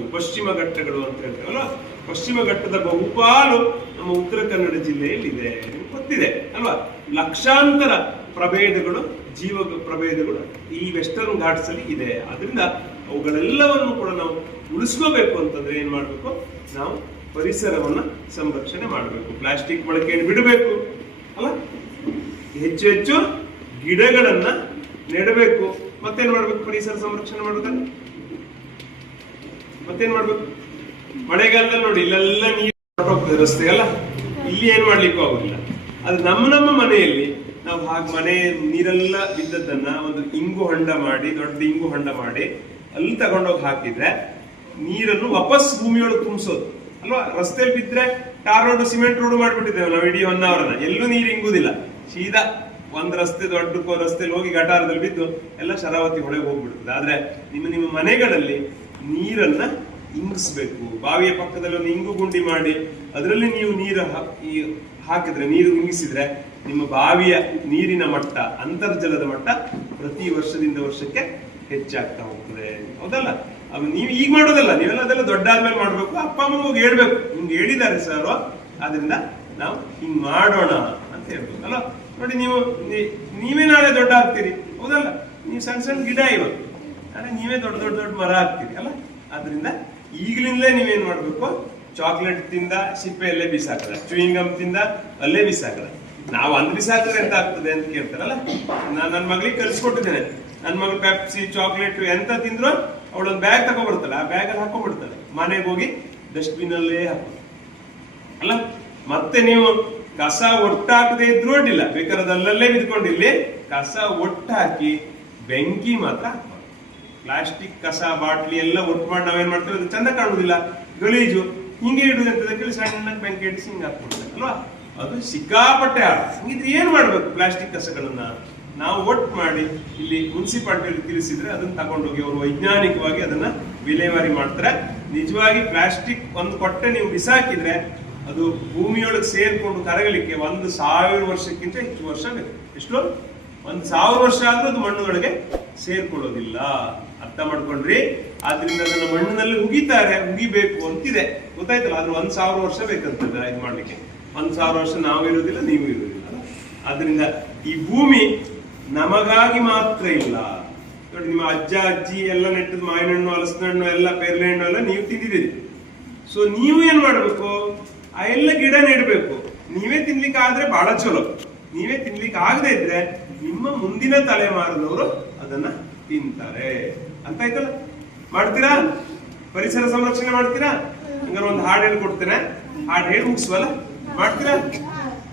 ಅಂತ ಹೇಳ್ತೇವೆ ಅಲ್ವಾ. ಪಶ್ಚಿಮ ಘಟ್ಟದ ಬಹುಪಾಲು ನಮ್ಮ ಉತ್ತರ ಕನ್ನಡ ಜಿಲ್ಲೆಯಲ್ಲಿ ಇದೆ, ಗೊತ್ತಿದೆ ಅಲ್ವಾ. ಲಕ್ಷಾಂತರ ಪ್ರಭೇದಗಳು, ಜೀವ ಪ್ರಭೇದಗಳು ಈ ವೆಸ್ಟರ್ನ್ ಘಾಟ್ಸ್ ಅಲ್ಲಿ ಇದೆ. ಅದರಿಂದ ಅವುಗಳೆಲ್ಲವನ್ನು ಕೂಡ ನಾವು ಉಳಿಸ್ಕೋಬೇಕು ಅಂತಂದ್ರೆ ಏನ್ ಮಾಡ್ಬೇಕು, ನಾವು ಪರಿಸರವನ್ನ ಸಂರಕ್ಷಣೆ ಮಾಡಬೇಕು. ಪ್ಲಾಸ್ಟಿಕ್ ಬಳಕೆಯನ್ನು ಬಿಡಬೇಕು ಅಲ್ಲ, ಹೆಚ್ಚು ಹೆಚ್ಚು ಗಿಡಗಳನ್ನ ನೆಡಬೇಕು. ಮತ್ತೇನ್ ಮಾಡ್ಬೇಕು, ಪರಿಸರ ಸಂರಕ್ಷಣೆ ಮಾಡೋದನ್ನ ಮತ್ತೇನ್ ಮಾಡ್ಬೇಕು. ಮಳೆಗಾಲದಲ್ಲಿ ನೋಡಿ ಇಲ್ಲೆಲ್ಲ ನೀರು ಹೊರಟೋಗ್ತದೆ ರಸ್ತೆಗೆಲ್ಲ, ಇಲ್ಲಿ ಏನ್ ಮಾಡ್ಲಿಕ್ಕೂ ಆಗುದಿಲ್ಲ. ಅದು ನಮ್ಮ ಮನೆಯಲ್ಲಿ ನಾವು ಹಾಗೆ ಮನೆ ನೀರೆಲ್ಲ ಬಿದ್ದದ್ದನ್ನ ಒಂದು ಇಂಗು ಹೊಂಡ ಮಾಡಿ, ದೊಡ್ಡ ಇಂಗು ಹೊಂಡ ಮಾಡಿ ಅಲ್ಲಿ ತಗೊಂಡೋಗಿ ಹಾಕಿದ್ರೆ ನೀರನ್ನು ವಾಪಸ್ ಭೂಮಿಯೊಳಗೆ ತುಂಬಿಸೋದು ಅಲ್ವಾ. ರಸ್ತೆಯಲ್ಲಿ ಬಿದ್ರೆ ಟಾರ್ ರೋಡ್, ಸಿಮೆಂಟ್ ರೋಡ್ ಮಾಡ್ಬಿಟ್ಟಿದ್ದೇವೆ ನಾವು ಇಡೀ 1 ಅವರನ್ನ, ಎಲ್ಲೂ ನೀರು ಇಂಗುದಿಲ್ಲ. ಸೀದಾ ಒಂದ್ ರಸ್ತೆ, ದೊಡ್ಡ ರಸ್ತೆಯಲ್ಲಿ ಹೋಗಿ ಗಟಾರದಲ್ಲಿ ಬಿದ್ದು ಎಲ್ಲ ಶರಾವತಿ ಹೊಳೆಗೆ ಹೋಗ್ಬಿಡ್ತದೆ. ಆದ್ರೆ ನಿಮ್ಮ ಮನೆಗಳಲ್ಲಿ ನೀರನ್ನ ಇಂಗಿಸ್ಬೇಕು. ಬಾವಿಯ ಪಕ್ಕದಲ್ಲಿ ಒಂದು ಇಂಗು ಗುಂಡಿ ಮಾಡಿ ಅದರಲ್ಲಿ ನೀವು ನೀರು ಹಾಕಿದ್ರೆ, ನೀರು ಇಂಗಿಸಿದ್ರೆ ನಿಮ್ಮ ಬಾವಿಯ ನೀರಿನ ಮಟ್ಟ, ಅಂತರ್ಜಲದ ಮಟ್ಟ ಪ್ರತಿ ವರ್ಷದಿಂದ ವರ್ಷಕ್ಕೆ ಹೆಚ್ಚಾಗ್ತಾ ಹೋಗ್ತದೆ. ಹೌದಲ್ಲ? ನೀವು ಈಗ ಮಾಡೋದಲ್ಲ, ನೀವೆಲ್ಲ ಅದೆಲ್ಲ ದೊಡ್ಡ ಆದ್ಮೇಲೆ ಮಾಡ್ಬೇಕು. ಅಪ್ಪ ಅಮ್ಮ ಹೋಗಿ ಹೇಳ್ಬೇಕು, ಹಿಂಗೆ ಹೇಳಿದ್ದಾರೆ ಸರ್, ಆದ್ರಿಂದ ನಾವು ಹಿಂಗ್ ಮಾಡೋಣ ಅಂತ ಹೇಳ್ಬೇಕು ಅಲ್ಲ. ನೋಡಿ ನೀವೇ ನಾಳೆ ದೊಡ್ಡ ಆಗ್ತೀರಿ, ಹೌದಲ್ಲ? ನೀವು ಸಣ್ಣ ಗಿಡ ಇವತ್ತು, ಆದ್ರೆ ನೀವೇ ದೊಡ್ಡ ಮರ ಆಗ್ತೀರಿ ಅಲ್ಲ. ಆದ್ರಿಂದ ಈಗಲಿಂದಲೇ ನೀವೇನ್ ಮಾಡ್ಬೇಕು, ಚಾಕ್ಲೇಟ್ ತಿಂದ ಸಿಪ್ಪೆ ಅಲ್ಲೇ ಬಿಸಾಕದ, ಚೂಯಿಂಗ್ ಗಮ್ ತಿಂದ ಅಲ್ಲೇ ಬಿಸಾಕದ. ನಾವು ಅಂದ್ ಬಿಸಾಕಿದ್ರೆ ಎಂತ ಆಗ್ತದೆ ಅಂತ ಕೇಳ್ತಾರಲ್ಲ, ನಾನು ನನ್ನ ಮಗಳಿಗೆ ಕಲಿಸ್ಕೊಟ್ಟಿದ್ದೇನೆ. ನನ್ನ ಮಗಳು ಪೆಪ್ಸಿ ಚಾಕ್ಲೇಟ್ ಎಂತ ತಿಂದ್ರು ಅವಳೊಂದು ಬ್ಯಾಗ್ ತಗೊಂಡ್ಬಿಡ್ತಾಳೆ, ಆ ಬ್ಯಾಗ್ ಅಲ್ಲಿ ಹಾಕೊಂಡ್ಬಿಡ್ತಾಳೆ, ಮನೆಗೆ ಹೋಗಿ ಡಸ್ಟ್ಬಿನ್ ಅಲ್ಲೇ ಹಾಕೋದು ಅಲ್ಲ. ಮತ್ತೆ ನೀವು ಕಸ ಒಟ್ಟಾಕದೆ ಇದ್ರು ಅಡ್ಡಿಲ್ಲ, ಬೇಕಾದ್ರೆ ಅಲ್ಲಲ್ಲೇ ಬಿದ್ಕೊಂಡಿರ್ಲಿ, ಕಸ ಒಟ್ಟಾಕಿ ಬೆಂಕಿ ಮಾತ್ರ ಹಾಕ್ಬಾರ್ದು. ಪ್ಲಾಸ್ಟಿಕ್ ಕಸ ಬಾಟ್ಲಿ ಎಲ್ಲ ಒಟ್ಟು ಮಾಡಿ ನಾವೇನ್ ಮಾಡ್ತೇವೆ, ಅದು ಚಂದ ಕಾಣುದಿಲ್ಲ, ಗಲೀಜು. ಹಿಂಗೆ ಇಡುದು ಅಂತ ಕೇಳಿ ಸಣ್ಣ ಬೆಂಕಿ ಇಡಿಸಿ ಹಿಂಗೆ ಹಾಕ್ಬಿಡ್ತಾರೆ ಅಲ್ವಾ, ಅದು ಸಿಕ್ಕಾಪಟ್ಟೆ ಹಾಳು. ಹಂಗಿದ್ರೆ ಏನ್ ಮಾಡ್ಬೇಕು, ಪ್ಲಾಸ್ಟಿಕ್ ಕಸಗಳನ್ನ ನಾವು ಒಟ್ಟು ಮಾಡಿ ಇಲ್ಲಿ ಮುನ್ಸಿಪಾಲಿಟಿಯಲ್ಲಿ ತಿಳಿಸಿದ್ರೆ ಅದನ್ನ ತಗೊಂಡೋಗಿ ಅವರು ವೈಜ್ಞಾನಿಕವಾಗಿ ಅದನ್ನ ವಿಲೇವಾರಿ ಮಾಡ್ತಾರೆ. ನಿಜವಾಗಿ ಪ್ಲಾಸ್ಟಿಕ್ ಒಂದು ಕೊಟ್ಟೆ ನೀವು ಬಿಸಾಕಿದ್ರೆ ಅದು ಭೂಮಿಯೊಳಗೆ ಸೇರ್ಕೊಂಡು ಕರಗಲಿಕ್ಕೆ 1000 ವರ್ಷಕ್ಕಿಂತ ಹೆಚ್ಚು ವರ್ಷ ಬೇಕು. ಎಷ್ಟು? 1000 ವರ್ಷ ಆದ್ರೂ ಅದು ಮಣ್ಣುಗಳಿಗೆ ಸೇರ್ಕೊಳ್ಳೋದಿಲ್ಲ. ಅರ್ಥ ಮಾಡ್ಕೊಂಡ್ರಿ? ಆದ್ರಿಂದ ಅದನ್ನ ಮಣ್ಣಿನಲ್ಲಿ ಹುಗಿಬೇಕು ಅಂತಿದೆ, ಗೊತ್ತಾಯ್ತಲ್ಲ. ಆದ್ರೂ 1000 ವರ್ಷ ಬೇಕಂತದ ಇದು ಮಾಡ್ಲಿಕ್ಕೆ. 1000 ವರ್ಷ ನಾವು ಇರೋದಿಲ್ಲ, ನೀವು ಇರೋದಿಲ್ಲ. ಆದ್ರಿಂದ ಈ ಭೂಮಿ ನಮಗಾಗಿ ಮಾತ್ರ ಇಲ್ಲ. ನೋಡಿ, ನಿಮ್ಮ ಅಜ್ಜ ಅಜ್ಜಿ ಎಲ್ಲ ನೆಟ್ಟದ ಮಾವಿನ ಹಣ್ಣು, ಹಲಸಿನ ಹಣ್ಣು ಎಲ್ಲ, ಪೇರ್ಲೆ ಹಣ್ಣು ಎಲ್ಲ ನೀವು ತಿಂದಿದ್ದೀರಿ. ಸೊ ನೀವು ಏನ್ ಮಾಡ್ಬೇಕು, ಆ ಎಲ್ಲ ಗಿಡ ನೆಡ್ಬೇಕು. ನೀವೇ ತಿನ್ಲಿಕ್ಕೆ ಆದ್ರೆ ಬಹಳ ಚಲೋ. ನೀವೇ ತಿನ್ಲಿಕ್ಕೆ ಆಗದೆ ಇದ್ರೆ ನಿಮ್ಮ ಮುಂದಿನ ತಲೆಮಾರಿನವರು ಅದನ್ನ ತಿಂತಾರೆ ಅಂತ ಆಯ್ತಲ್ಲ. ಮಾಡ್ತೀರಾ? ಪರಿಸರ ಸಂರಕ್ಷಣೆ ಮಾಡ್ತೀರಾ? ಹಂಗಾರೆ ಒಂದು ಹಾಡು ಹೇಳ್ಕೊಡ್ತೇನೆ, ಹಾಡು ಹೇಳಿ ಮುಗಿಸುವಲ್ಲ. ಮಾಡ್ತೀರಾ?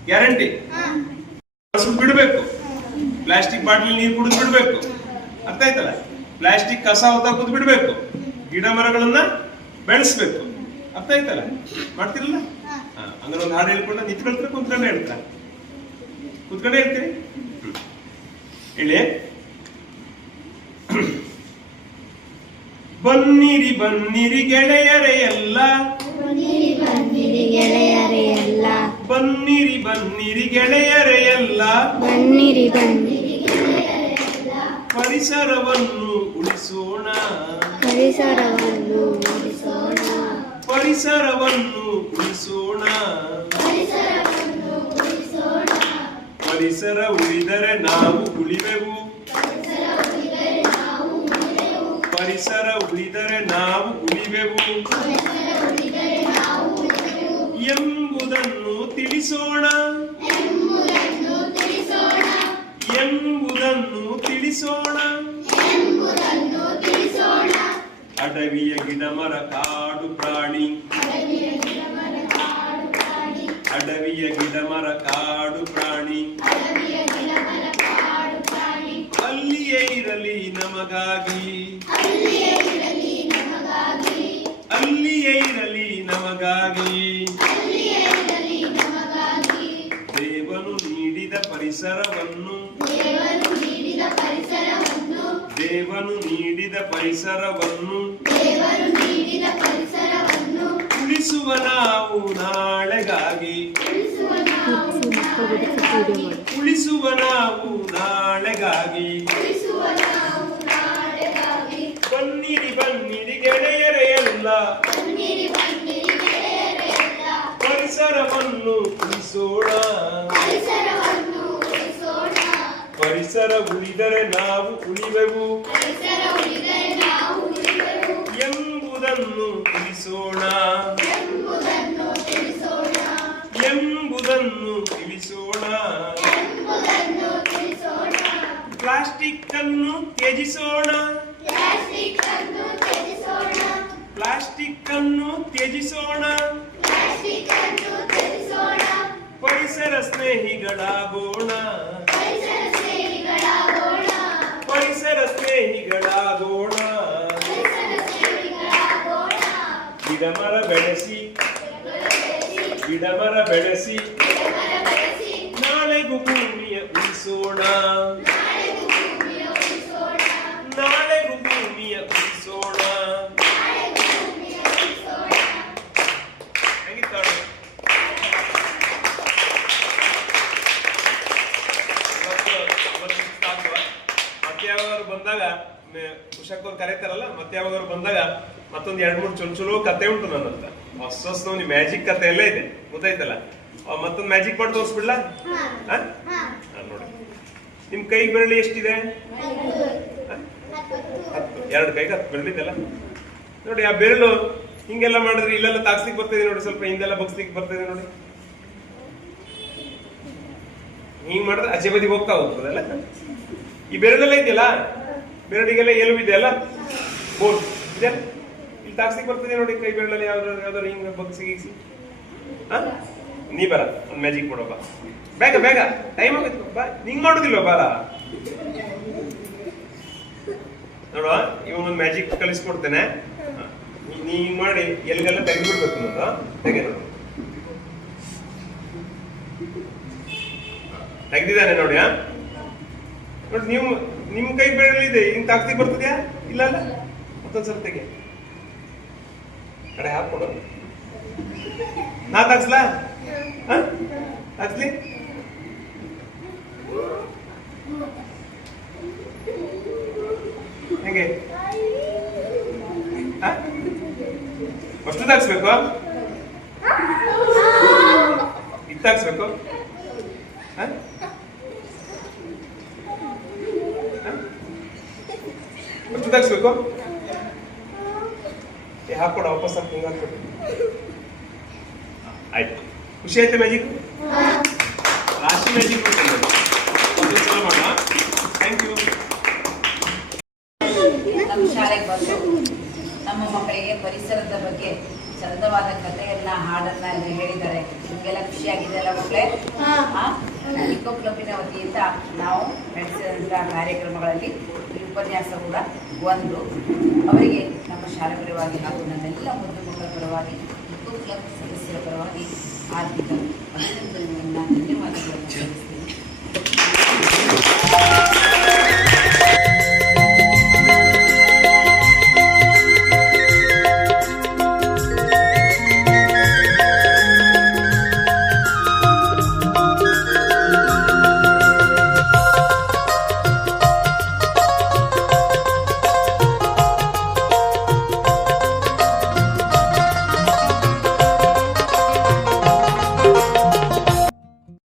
ಗ್ಯಾರಂಟಿ. ಬಿಡ್ಬೇಕು, ಪ್ಲಾಸ್ಟಿಕ್ ಬಾಟ್ಲಿ ನೀರು ಕುಡಿದು ಬಿಡ್ಬೇಕು. ಅರ್ಥ ಆಯ್ತಲ್ಲ? ಪ್ಲಾಸ್ಟಿಕ್ ಕಸ ಹೊತ್ತಾಕುದು ಬಿಡ್ಬೇಕು, ಗಿಡ ಮರಗಳನ್ನ ಬೆಳೆಸ್ಬೇಕು. ಅರ್ಥ ಆಯ್ತಲ್ಲ? ಮಾಡ್ತಿರಲ್ಲ? ಹಂಗಾರೆ ಒಂದು ಹಾಡು ಹೇಳ್ಕೊಂಡು ನಿಂತ್ಕೊಳ್ತೀರ, ಕುಂತ್ಕೊಂಡೆ ಹೇಳ್ತೀರ? ಕುತ್ಕೊಂಡೆ ಹೇಳ್ತೀರಿ? ಹೇಳಿ. ಬನ್ನಿರಿ ಬನ್ನಿರಿ ಗೆಳೆಯರೇ ಎಲ್ಲ, ಬನ್ನಿರಿ ಬನ್ನಿರಿ ಗೆಳೆಯರೇ ಎಲ್ಲ, ಪರಿಸರವನ್ನು ಉಳಿಸೋಣ, ಪರಿಸರವನ್ನು ಉಳಿಸೋಣ. ಪರಿಸರ ಉಳಿದರೆ ನಾವು ಉಳಿವೆವು, ಪರಿಸರ ಉಳಿದರೆ ನಾವು ಉಳಿವೆವು ಎಂಬುದನ್ನು ತಿಳಿಸೋಣ, ಎಂಬುದನ್ನು ತಿಳಿಸೋಣ. ಅಡವಿಯ ಗಿಡ ಮರ ಕಾಡು ಪ್ರಾಣಿ, ಅಡವಿಯ ಗಿಡ ಮರ ಕಾಡು ಪ್ರಾಣಿ, ಅಲ್ಲಿಯೇ ಇರಲಿ ನಮಗಾಗಿ, ಅಲ್ಲಿಯೇ ಇರಲಿ ನಮಗಾಗಿ. ದೇವನು ನೀಡಿದ ಪರಿಸರವನ್ನು, ದೇವನು ನೀಡಿದ ಪರಿಸರವನ್ನು ಉಳಿಸುವ ನಾವು ನಾಳೆಗಾಗಿ, ಉಳಿಸುವ ನಾವು ನಾಳೆಗಾಗಿ. ಬನ್ನಿರಿ ಬನ್ನಿರಿ ಗೆಳೆಯರೇ ಎಲ್ಲ, ಪರಿಸರವನ್ನು ಉಳಿಸೋಣ, ಪರಿಸರ ಉಳಿದರೆ ನಾವು ಉಳಿವೆವು ಎಂಬುದನ್ನು ತಿಳಿಸೋಣ, ಎಂಬುದನ್ನು ತಿಳಿಸೋಣ. ಪ್ಲಾಸ್ಟಿಕ್ ಅನ್ನು ತ್ಯಜಿಸೋಣ, ಪ್ಲಾಸ್ಟಿಕ್ ಅನ್ನು ತ್ಯಜಿಸೋಣ. ಪರಿಸರ ಸ್ನೇಹಿಗಳಾಗೋಣ, ಪರಿಸರ ಸ್ನೇಹಿಗಳಾಗೋಣ. ಗಿಡ ಮರ ಬೆಳೆಸಿ, ಗಿಡ ಮರ ಬೆಳೆಸಿ, ನಾಳೆಗೂ ಭೂಮಿಯ ಉಳಿಸೋಣ, ನಾಳೆಗೂ ಭೂಮಿಯ ಉಳಿಸೋಣ. ಹೆಂಗಿತ್ತಾಳು? ಮತ್ತೆ ಯಾವಾಗಾದ್ರು ಬಂದಾಗ ಕುಶಕ್ಕವ್ರು ಕರೀತಾರಲ್ಲ, ಮತ್ತೆ ಯಾವಾಗಾದ್ರು ಬಂದಾಗ ಮತ್ತೊಂದು 2-3 ಚಲೋ ಕತೆ ಉಂಟು ನನ್ನ ಹತ್ರ. ಹೊಸ ಮ್ಯಾಜಿಕ್ ಕತೆ ಎಲ್ಲ ಇದೆ, ಗೊತ್ತಾಯ್ತಲ್ಲ. ಮತ್ತೊಂದು ಮ್ಯಾಜಿಕ್ ಮಾಡಿ ತೋರಿಸ್ಬಿಡ್ಲಾ? ನೋಡಿ, ನಿಮ್ ಕೈಗೆ ಬೆರಳು ಎಷ್ಟಿದೆ? 2 ಕೈಗೆ 10 ಬೆರಳಿದೆಲ್ಲ ನೋಡಿ. ಆ ಬೆರಳು ಹಿಂಗೆಲ್ಲ ಮಾಡಿದ್ರೆ ಇಲ್ಲೆಲ್ಲ ತಾಕ್ಸ್ಲಿಕ್ಕೆ ಬರ್ತದೆ ನೋಡಿ, ಸ್ವಲ್ಪ ಹಿಂದೆಲ್ಲ ಬಗ್ಸ್ಲಿಕ್ಕೆ ಬರ್ತದೆ ನೋಡಿ. ಹಿಂಗ್ ಮಾಡಿದ್ರೆ ಆಚೆ ಬದಿಗೆ ಹೋಗ್ತಾ ಹೋಗ್ತದಲ್ಲ. ಈ ಬೆರಳೆಲ್ಲ ಇದೆಯಲ್ಲ, ಬೆರಳಿಗೆಲ್ಲ ಎಲುಬು ಇದೆಯಲ್ಲ, ಬೋನ್ ಇದೆಯಲ್ಲ, ಇಲ್ಲಿ ತಾಕ್ಸ್ಲಿಕ್ಕೆ ಬರ್ತದೆ ನೋಡಿ. ಕೈ ಬೆರಳಲ್ಲಿ ಯಾವ್ದಾದ್ರು ಹಿಂಗ ಬಗ್ಸಿ ಗೀಗ್ಸಿ. ನೀ ಬರ ಒಂದು ಮ್ಯಾಜಿಕ್ ಕೊಡೋಬ್ಬ, ಬೇಗ ಬೇಗ ಟೈಮ್ ಆಗುತ್ತೆ ಬಾ. ಹಿಂಗ್ ಮಾಡುದಿಲ್ವ ಬಾಲ ನೋಡುವ, ಇವನೊಂದು ಮ್ಯಾಜಿಕ್ ಕಲಿಸ್ಕೊಡ್ತೇನೆ. ನೀ ಹಿಂಗ್ ಮಾಡಿ ಎಲ್ಲಿಗೆಲ್ಲ ತೆಗೆದ್ಬಿಡ್ಬೇಕು ಅನ್ನೋದು. ತೆಗೆದು ತೆಗ್ದಿದ್ದಾನೆ ನೋಡಿ. ನೋಡಿ ನೀವು ನಿಮ್ ಕೈ ಬೆರಳಿದೆ, ಹಿಂಗ್ ತಾಕ್ತಿಗೆ ಬರ್ತದ್ಯಾ? ಇಲ್ಲ ಅಲ್ಲ, ಮತ್ತೊಂದ್ಸಲ ತೆಗೆ. ಕಡೆ ಹಾಕೊಡು, ನಾ ತಾಕ್ಸ್ಲಾ? ತಾಕ್ಸ್ಲಿ? ಹೆಂಗೆ ಅಷ್ಟು ತಾಕ್ಸ್ಬೇಕು? ಇತ್ತಾಕ್ಸ್ಬೇಕು? ಅಷ್ಟು ತಾಕ್ಸ್ಬೇಕು? ಹಾಕೊಡ, ವಾಪಸ್ ಹಿಂಗೆ ಹಾಕ್ಬಿಟ್ಟು. ಆಯ್ತು, ಖುಷಿ ಆಯ್ತು ಮ್ಯಾಜಿಕ್? ಲಾಸ್ಟ್ ಮ್ಯಾಜಿಕ್ ಸಲ ಮಾಡೋಣ. Thank you. ನಮ್ಮ ಶಾಲೆಗೆ ಬಂದು ನಮ್ಮ ಮಕ್ಕಳಿಗೆ ಪರಿಸರದ ಬಗ್ಗೆ ಚಂದವಾದ ಕಥೆಯನ್ನ ಹಾಡನ್ನ ಎಲ್ಲ ಹೇಳಿದ್ದಾರೆ. ನಿಮಗೆಲ್ಲ ಖುಷಿಯಾಗಿದೆ ಅಲ್ಲ ಮಕ್ಕಳೇ? ಇಕೋ ಕ್ಲಬ್ಬಿನ ವತಿಯಿಂದ ನಾವು ನಡೆಸಿದಂತಹ ಕಾರ್ಯಕ್ರಮಗಳಲ್ಲಿ ಈ ಉಪನ್ಯಾಸ ಕೂಡ ಒಂದು. ಅವರಿಗೆ ನಮ್ಮ ಶಾಲೆ ಪರವಾಗಿ ಹಾಗೂ ನನ್ನೆಲ್ಲ ಮುದ್ದು ಮಕ್ಕಳ ಪರವಾಗಿ ಇಕೋ ಕ್ಲಬ್ ಸದಸ್ಯರ ಪರವಾಗಿ ಆರ್ಥಿಕ